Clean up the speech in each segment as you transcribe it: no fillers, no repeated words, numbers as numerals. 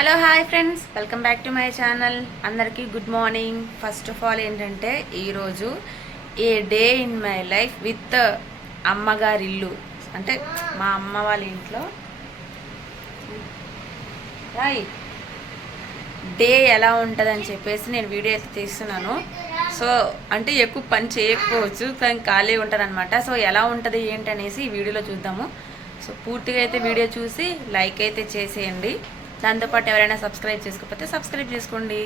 Hello hi friends, welcome back to my channel. అందరికీ good morning. First of all ఏంటంటే ఈరోజు a day in my life with అమ్మగారి ఇల్లు, అంటే మా అమ్మ వాళ్ళ ఇంట్లో డే ఎలా ఉంటుందని చెప్పేసి నేను వీడియో అయితే తీస్తున్నాను. సో అంటే ఎక్కువ పని చేయకపోవచ్చు, కానీ ఖాళీ ఉంటుంది అనమాట. సో ఎలా ఉంటుంది ఏంటనేసి ఈ వీడియోలో చూద్దాము. సో పూర్తిగా అయితే వీడియో చూసి లైక్ అయితే చేసేయండి. దాంతోపాటు ఎవరైనా సబ్స్క్రైబ్ చేసుకోకపోతే సబ్స్క్రైబ్ చేసుకోండి.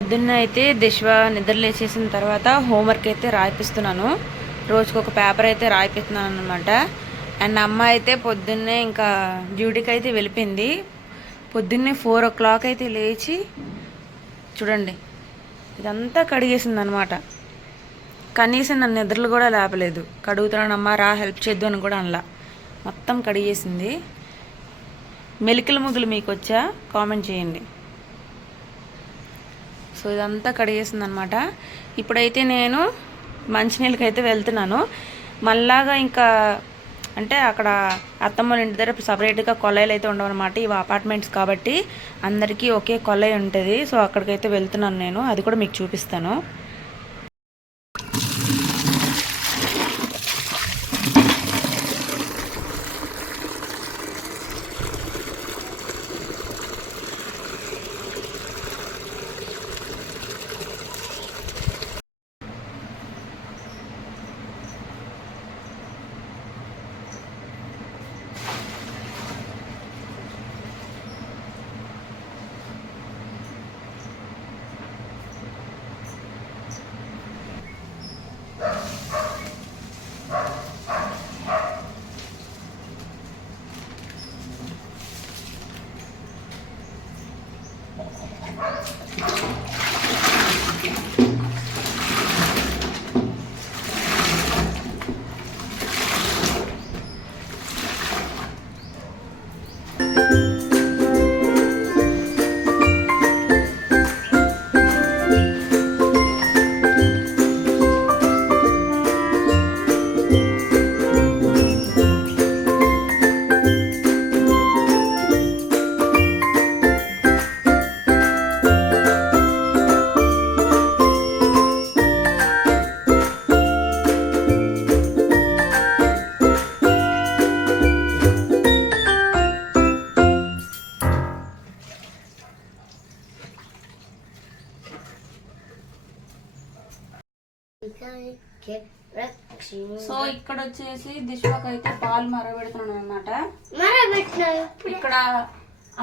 పొద్దున్న అయితే దిశ్వా నిద్రలేసేసిన తర్వాత హోంవర్క్ అయితే రాయిపిస్తున్నాను. రోజుకు ఒక పేపర్ అయితే రాయిపిస్తున్నాను అనమాట. అండ్ అమ్మ అయితే పొద్దున్నే ఇంకా డ్యూటీకి అయితే వెళ్ళిపోయింది. పొద్దున్నే 4 o'clock అయితే లేచి చూడండి ఇదంతా కడిగేసింది అనమాట. కనీసం నన్ను నిద్రలు కూడా లేపలేదు. కడుగుతున్నానమ్మా రా హెల్ప్ చేద్దు అని కూడా అనలా, మొత్తం కడిగేసింది. మెలికల ముగ్గులు మీకు వచ్చా కామెంట్ చేయండి. సో ఇదంతా కడిగేసింది అనమాట. ఇప్పుడైతే నేను మంచినీళ్ళకి అయితే వెళ్తున్నాను. మళ్ళాగా ఇంకా అంటే అక్కడ అత్తమ్మ ఇంటి దగ్గర సపరేట్గా కొల్లాయిలు అయితే ఉండవన్నమాట. ఇవి అపార్ట్మెంట్స్ కాబట్టి అందరికీ ఒకే కొల్లాయి ఉంటుంది. సో అక్కడికైతే వెళ్తున్నాను నేను, అది కూడా మీకు చూపిస్తాను. సో ఇక్కడ వచ్చేసి దిశ్వాకి అయితే పాలు మరబెడుతున్నాను అనమాట. ఇక్కడ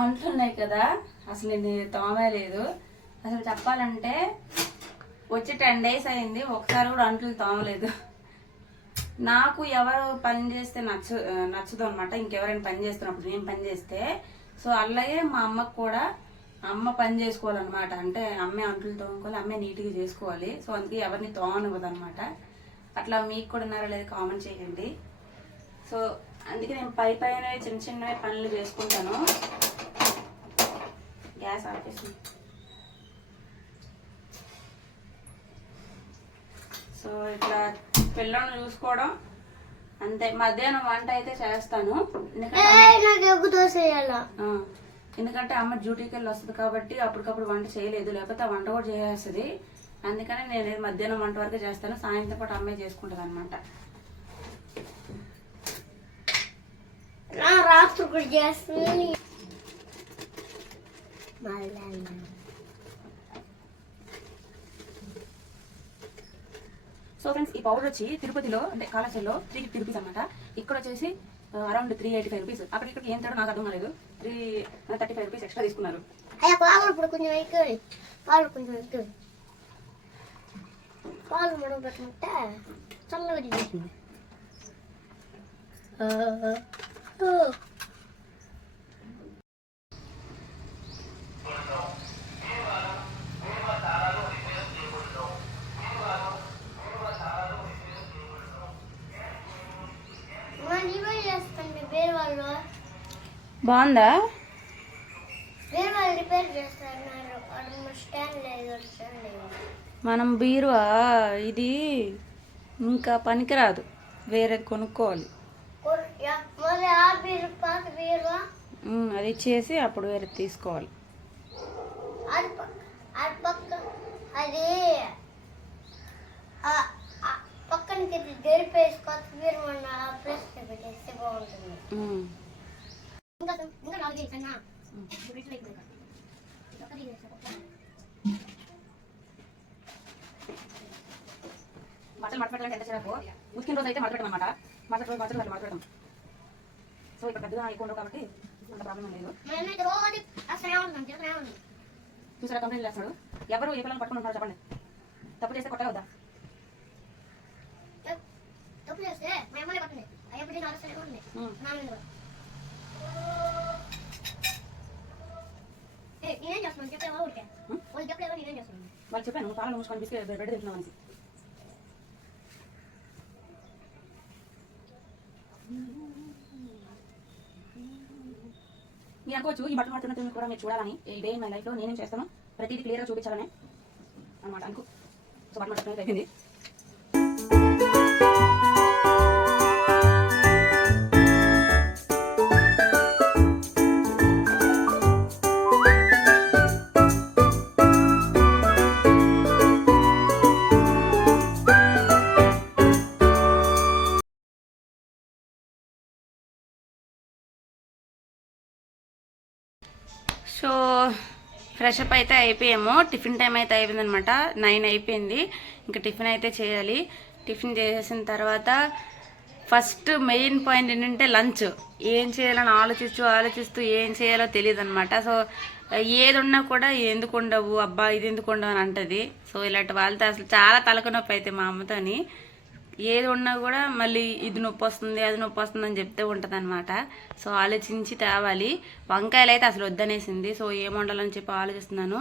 అంట్లు ఉన్నాయి కదా, అసలు నేను తోమే లేదు. అసలు చెప్పాలంటే వచ్చి 10 days అయింది, ఒకసారి కూడా అంట్లు తోమలేదు. నాకు ఎవరు పని చేస్తే నచ్చదు అనమాట. ఇంకెవరైనా పని చేస్తున్నప్పుడు నేను పని చేస్తే, సో అలాగే మా అమ్మకు కూడా అమ్మ పని చేసుకోవాలన్నమాట. అంటే అమ్మే అంట్లు తోముకోవాలి, అమ్మే నీట్గా చేసుకోవాలి. సో అందుకే ఎవరిని తోమనివ్వదు అనమాట. అట్లా మీకు కూడా ఉన్నారో లేదు కామెంట్ చేయండి. సో అందుకే నేను పైన చిన్న చిన్నవి పనులు చేసుకుంటాను. గ్యాస్ ఆపేసి సో ఇట్లా పిల్లలను చూసుకోవడం అంతే. మధ్యాహ్నం వంట అయితే చేస్తాను, ఎందుకంటే అమ్మ డ్యూటీకి వెళ్ళి వస్తుంది కాబట్టి అప్పటికప్పుడు వంట చేయలేదు, లేకపోతే ఆ వంట కూడా చేసేస్తుంది. అందుకని నేను మధ్యాహ్నం వంట వరకు చేస్తాను, సాయంత్రం పాటు అమ్మాయి చేసుకుంటుంది అనమాట. రాత్రి కూడా చేస్తుంది. సో ఫ్రెండ్స్, ఈ పౌడర్ వచ్చి తిరుపతిలో అంటే కాళాచల్లో 350 రూపీస్ అనమాట. ఇక్కడ వచ్చేసి అరౌండ్ 385 రూపీస్. అక్కడికి ఏం తేడా నాకు అర్థం కాలేదు. 335 రూపీస్ ఎక్స్ట్రా తీసుకున్నారు. పాలు మడగబెట్టమంటే చల్లగా చేసింది. బాగుందా? మనం బీరువా ఇది ఇంకా పనికిరాదు, వేరేది కొనుక్కోవాలి. అది ఇచ్చేసి అప్పుడు వేరే తీసుకోవాలి. అది పక్కనకి జరిపేసి కొత్తిమీర మన ప్లేస్ పెట్టేస్తే బాగుంటుంది. ఇంకా 4 వేసన్నా బట్టలు మడపెట్టాలంటే ఎంత చిరాకు. ఉతికిన రోజు అయితే మడపెట్టమన్నమాట. మడపెట్టు రోజు మడపెడతాం. సో ఇక్కడ పెద్దగా ఎక్కువ ఉండవు కాబట్టి అంత ప్రాబ్లం లేదు. చూసారా కంప్లైంట్ చేస్తాడు. ఎవరు ఏ పిల్లలు పట్టుకుని ఉంటారు చెప్పండి. తప్పు చేస్తే కొట్టగా వద్దా? తప్పు చేస్తే మా అమ్మనే పట్టింది. అయ్యప్పటి ఆలోచన ఉంది. నేనేం చేస్తున్నాను చెప్పలేవా? ఊరికే వాళ్ళు చెప్పలేవా? నేనేం చేస్తున్నాను? వాళ్ళు చెప్పాను నువ్వు పాలను మూసుకొని బిస్కెట్ బ్రెడ్ తింటున్నావు అనేసి. మీరు అనుకోవచ్చు ఈ బట్టలు మాత్రం కూడా మీరు చూడాలని, ఈ డే ఇన్ మై లైఫ్లో నేనేం చేస్తాను ప్రతిదీ క్లియర్గా చూపించాలని అనమాట అనుకో. సో బట్టలు మాత్రం అయిపోయింది. సో ఫ్రెష్ అప్ అయితే అయిపోయాము. టిఫిన్ టైం అయితే అయిపోయింది అనమాట. 9 అయిపోయింది. ఇంకా టిఫిన్ అయితే చేయాలి. టిఫిన్ చేసేసిన తర్వాత ఫస్ట్ మెయిన్ పాయింట్ ఏంటంటే లంచ్. ఏం చేయాలని ఆలోచిస్తూ ఏం చేయాలో తెలియదు అనమాట. సో ఏది ఉన్నా కూడా ఎందుకు ఉండవు అబ్బా ఇది ఎందుకు ఉండవు అని అంటది. సో ఇలాంటి వాళ్ళతో అసలు చాలా తలకనొప్పి అయితే మా అమ్మతోని. ఏది ఉన్నా కూడా మళ్ళీ ఇది నొప్పి వస్తుంది అది నొప్పి వస్తుంది అని చెప్తే ఉంటుంది అనమాట. సో ఆలోచించి తేవాలి. వంకాయలు అయితే అసలు వద్దనేసింది. సో ఏం వండాలని చెప్పి ఆలోచిస్తున్నాను.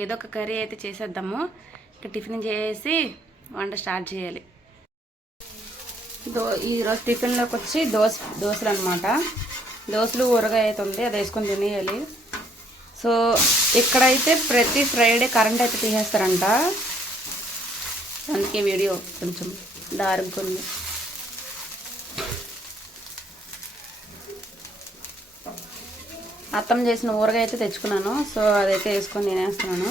ఏదో ఒక కర్రీ అయితే చేసేద్దాము. ఇంకా టిఫిన్ చేసి వంట స్టార్ట్ చేయాలి. ఈరోజు టిఫిన్లోకి వచ్చి దోశలు అనమాట. దోశలు ఊరగాయ అయితే ఉంది, అది వేసుకొని తినేయాలి. సో ఇక్కడైతే ప్రతి ఫ్రైడే కరెంట్ అయితే తీసేస్తారంట. అందుకే వీడియో కొంచెం దారుకుంది. అత్తం చేసిన ఊరగాయ అయితే తెచ్చుకున్నాను. సో అదైతే వేసుకొని తినేస్తున్నాను.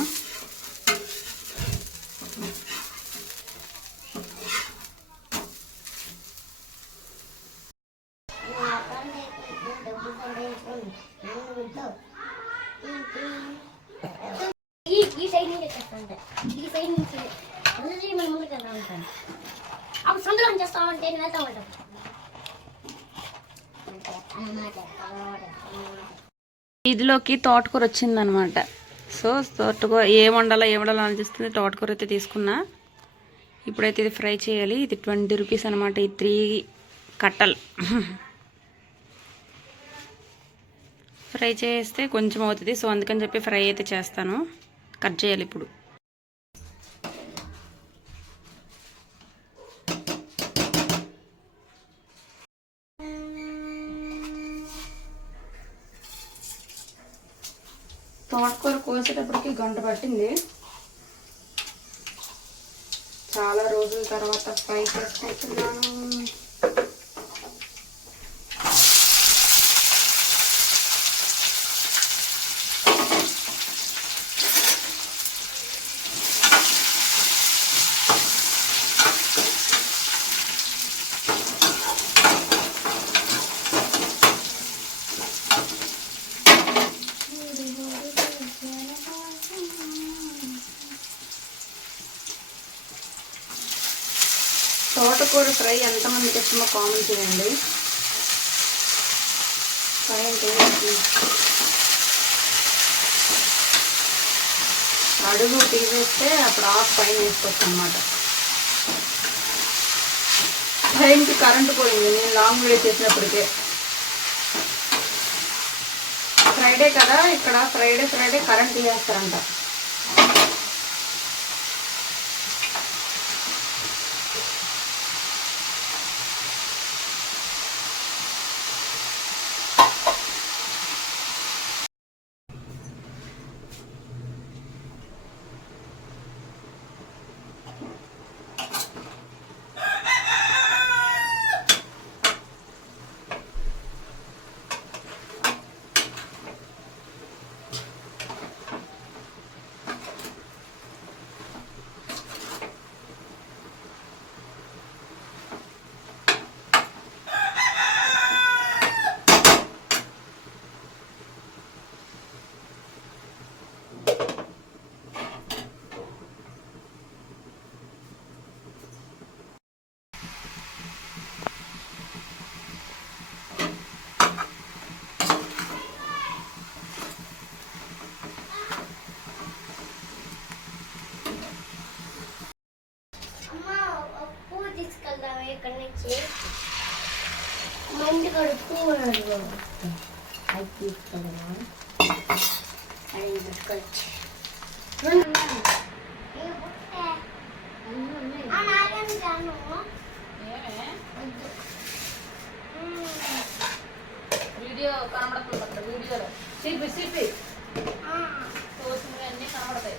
ఈ సైడ్ నుంచి వచ్చేస్తాను. ఈ సైడ్ నుంచి మన ముందుకు వెళ్తా ఉంటాను. అప్పుడు సందులో చేస్తామంటే నేను వెళ్తా ఉంటాను. ఇదిలోకి తోటకూర వచ్చిందనమాట. సో తోటకూర ఏం వండాలో ఆలోచిస్తుంది. తోటకూర అయితే తీసుకున్నా. ఇప్పుడైతే ఇది ఫ్రై చేయాలి. ఇది 20 రూపీస్ అనమాట. ఈ 3 కట్టలు ఫ్రై చేస్తే కొంచెం అవుతుంది. సో అందుకని చెప్పి ఫ్రై అయితే చేస్తాను. కట్ చేయాలి ఇప్పుడు. తోటకూర కోసేటప్పటికి 1 గంట పట్టింది. చాలా రోజుల తర్వాత ఫ్రై చేసుకుంటున్నాను. తోటకూర ఫ్రై ఎంతమందికి ఇష్టమో కామెంట్ చేయండి. ఫ్రై అంటే అడుగు తీసేస్తే అప్పుడు ఆఫ్ పైన వేసుకోవచ్చు అన్నమాట. టైంకి కరెంటు పోయింది నేను లాంగ్ వీడియో చేసినప్పటికే. ఫ్రైడే కదా, ఇక్కడ ఫ్రైడే కరెంట్ తీసేస్తారంట. కడుక్కున్నాడు అది తీసుకెళ్ళమా అది పెట్టుకోవచ్చు వీడియో కనబడుతుంది వీడియోలో సిపి అన్నీ కనబడతాయి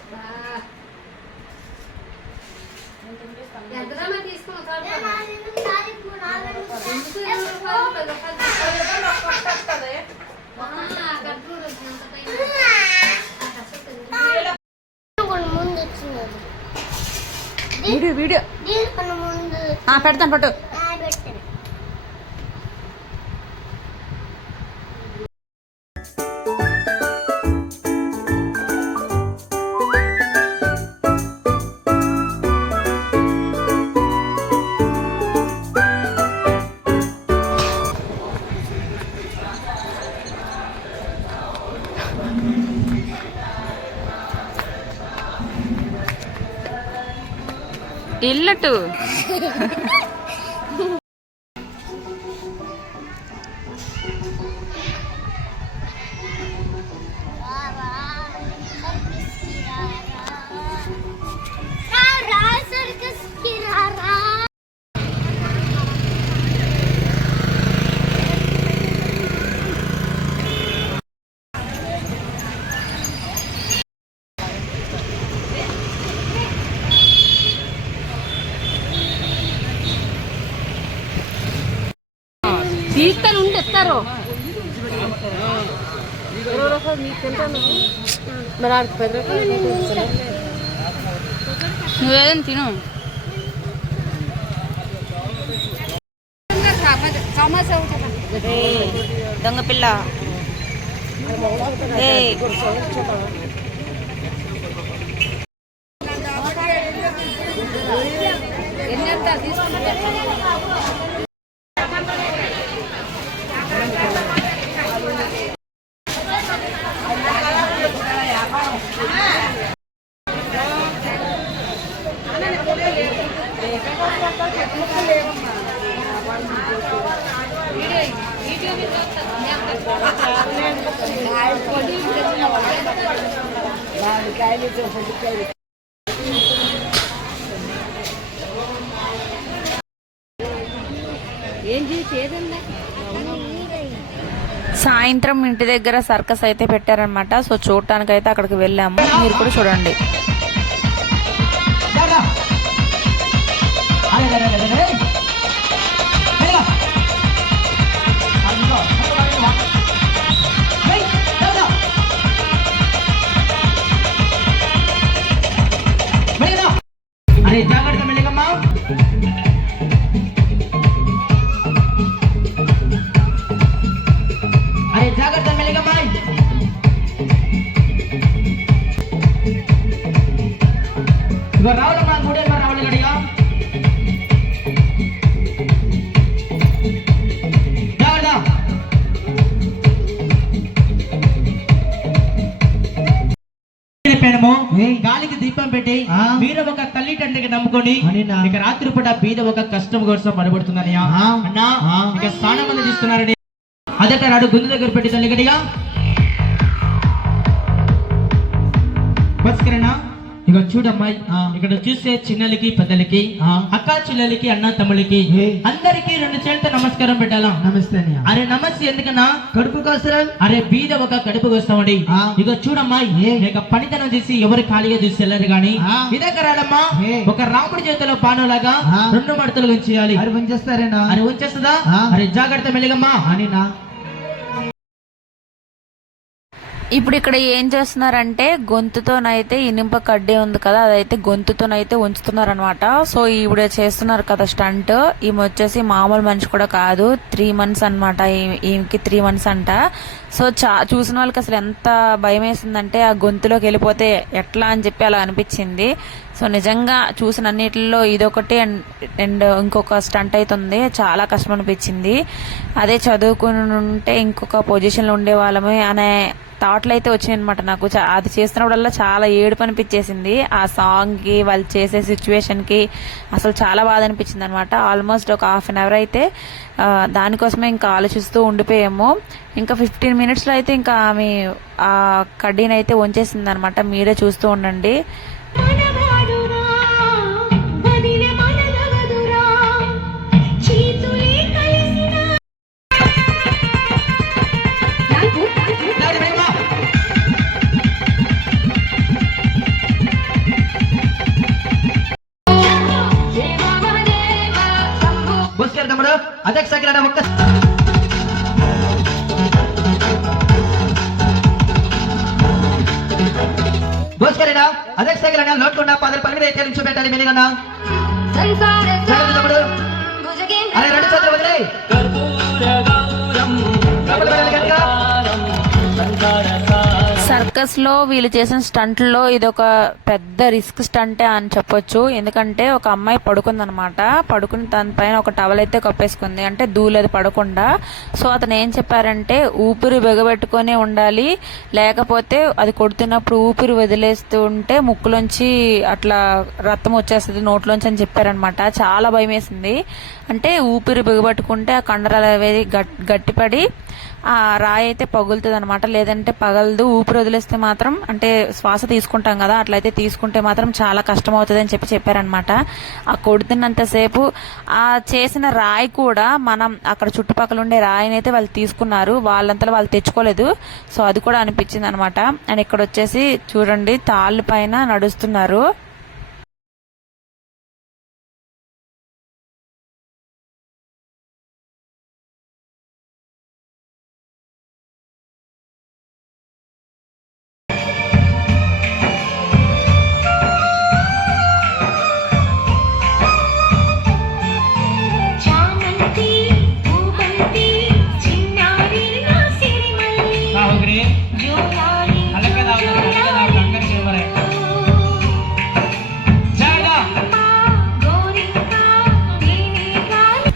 ముందు వచ్చినది వీడియో దీనికన్నా ముందు పెడతాను పట్టు పెట్టాను ఇల్లటు తీస్తాను ఉండి ఇస్తారు నువ్వేదని తిను దొంగ పిల్ల సాయంత్రం ఇంటి దగ్గర సర్కస్ అయితే పెట్టారనమాట. సో చూడటానికి అయితే అక్కడికి వెళ్ళాము, మీరు కూడా చూడండి. अरे जागृत मिलेगा माँ अरे जागृत मिलेगा माँ इधर रावल माँ गुड़े में रावल गड़िया जागृत గాలికి దీపం పెట్టి బీద ఒక తల్లి తండ్రికి నమ్ముకొని ఇక రాత్రి పూట బీద ఒక కష్టం కోసం పడబడుతుందని అన్నా ఇక స్నానం మంది తీస్తున్నారని అదట రాడు గుండు దగ్గర పెట్టి తల్లి గడిగా బస్కరేనా ఇక చూడమ్మాయి ఇక్కడ చూసే చిన్నలకి పెద్దలకి అక్క చెల్లెలకి అన్న తమ్ముళ్ళకి అందరికి 2 చేతులతో నమస్కారం పెట్టాలా. నమస్తే. అరే నమస్తే ఎందుకన్నా కడుపు కోసరం అరే బీద ఒక కడుపు కోస్తామండి. ఇక చూడమ్మాయి ఇక పనితనం చేసి ఎవరు ఖాళీగా చూసి వెళ్ళరు గాని ఇదక రాడమ్మా ఒక రాముడి చేతిలో పానులాగా 2 మడతలు ఉంచేయాలి. అరే ఉంచేస్తారేనా? అరే ఉంచేస్తుందా? అరే జాగ్రత్త మెలిగమ్మా అని నా ఇప్పుడు ఇక్కడ ఏం చేస్తున్నారంటే గొంతుతోనైతే ఇనుప కడ్డీ ఉంది కదా, అదైతే గొంతుతోనైతే ఉంచుతున్నారనమాట. సో ఈవిడ చేస్తున్నారు కదా స్టంట్. ఈమె వచ్చేసి మామూలు మనిషి కూడా కాదు, 3 months అనమాట. ఈమెకి 3 months అంట. సో చూసిన వాళ్ళకి అసలు ఎంత భయం వేసిందంటే ఆ గొంతులోకి వెళ్ళిపోతే ఎట్లా అని చెప్పి అలా అనిపించింది. సో నిజంగా చూసిన అన్నిటిలో ఇదొకటి అండ్ ఇంకొక స్టంట్ అవుతుంది, చాలా కష్టం అనిపించింది. అదే చదువుకుని ఉంటే ఇంకొక పొజిషన్లో ఉండే వాళ్ళమే అనే థాట్లు అయితే వచ్చినాయి అనమాట నాకు. అది చేస్తున్నప్పుడల్లా చాలా ఏడుపు అనిపించేసింది. ఆ సాంగ్కి వాళ్ళు చేసే సిచ్యువేషన్కి అసలు చాలా బాధ అనిపించింది అనమాట. ఆల్మోస్ట్ ఒక 1/2 hour అయితే దానికోసమే ఇంకా ఆలోచిస్తూ ఉండిపోయాము. ఇంకా 15 మినిట్స్లో అయితే ఇంకా ఆమె ఆ కడ్డీని అయితే వంచేసింది అనమాట. మీరే చూస్తూ ఉండండి. బస్కర్ తమ్ముడు అదే సగిరడా ఒక్క బస్కరేనా అదే సగిరడా నోట్లున్నా 10 రూపాయలు అయితే నుంచి పెట్టాలి మెలిగన్నా తమ్ముడు అరే 2 చేతులు వదిలే సర్కస్ లో వీళ్ళు చేసిన స్టంట్లో ఇది ఒక పెద్ద రిస్క్ స్టంటే అని చెప్పొచ్చు. ఎందుకంటే ఒక అమ్మాయి పడుకుందనమాట. పడుకుని తన పైన ఒక టవల్ అయితే కప్పేసుకుంది, అంటే దూలేదు పడకుండా. సో అతను ఏం చెప్పారంటే ఊపిరి బిగబెట్టుకొని ఉండాలి, లేకపోతే అది కొడుతున్నప్పుడు ఊపిరి వదిలేస్తూ ఉంటే ముక్కులోంచి అట్లా రక్తం వచ్చేస్తుంది నోట్లోంచి అని చెప్పారనమాట. చాలా భయం వేసింది. అంటే ఊపిరి బిగబట్టుకుంటే ఆ కండరాలు అవి గట్టిపడి ఆ రాయి అయితే పగులుతుంది అనమాట, లేదంటే పగలదు. ఊపిరి వదిలేస్తే మాత్రం, అంటే శ్వాస తీసుకుంటాం కదా, అట్లయితే తీసుకుంటే మాత్రం చాలా కష్టం అవుతుంది అని చెప్పారనమాట. ఆ కొడుతున్నంతసేపు ఆ చేసిన రాయి కూడా మనం అక్కడ చుట్టుపక్కల ఉండే రాయిని అయితే వాళ్ళు తీసుకున్నారు, వాళ్ళంతా వాళ్ళు తెచ్చుకోలేదు. సో అది కూడా అనిపించింది అనమాట. అండ్ ఇక్కడ వచ్చేసి చూడండి తాళ్ళ పైన నడుస్తున్నారు.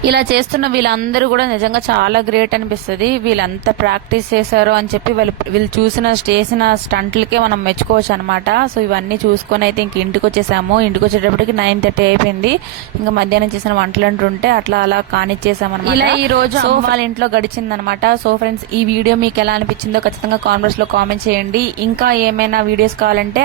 ఇలా చేస్తున్న వీళ్ళందరూ కూడా నిజంగా చాలా గ్రేట్ అనిపిస్తుంది. వీళ్ళంతా ప్రాక్టీస్ చేశారు అని చెప్పి వీళ్ళు చేసిన స్టంట్లకే మనం మెచ్చుకోవచ్చు అనమాట. సో ఇవన్నీ చూసుకొని అయితే ఇంక ఇంటికి వచ్చేసాము. ఇంటికి వచ్చేటప్పటికి 9:30 అయిపోయింది. ఇంకా మధ్యాహ్నం చేసిన వంటలు అంటుంటే అలా కానిచ్చేసామన్నమాట. ఇలా ఈ రోజు వాళ్ళ ఇంట్లో గడిచిందనమాట. సో ఫ్రెండ్స్, ఈ వీడియో మీకు ఎలా అనిపించిందో ఖచ్చితంగా కామెంట్స్ లో కామెంట్ చేయండి. ఇంకా ఏమైనా వీడియోస్ కావాలంటే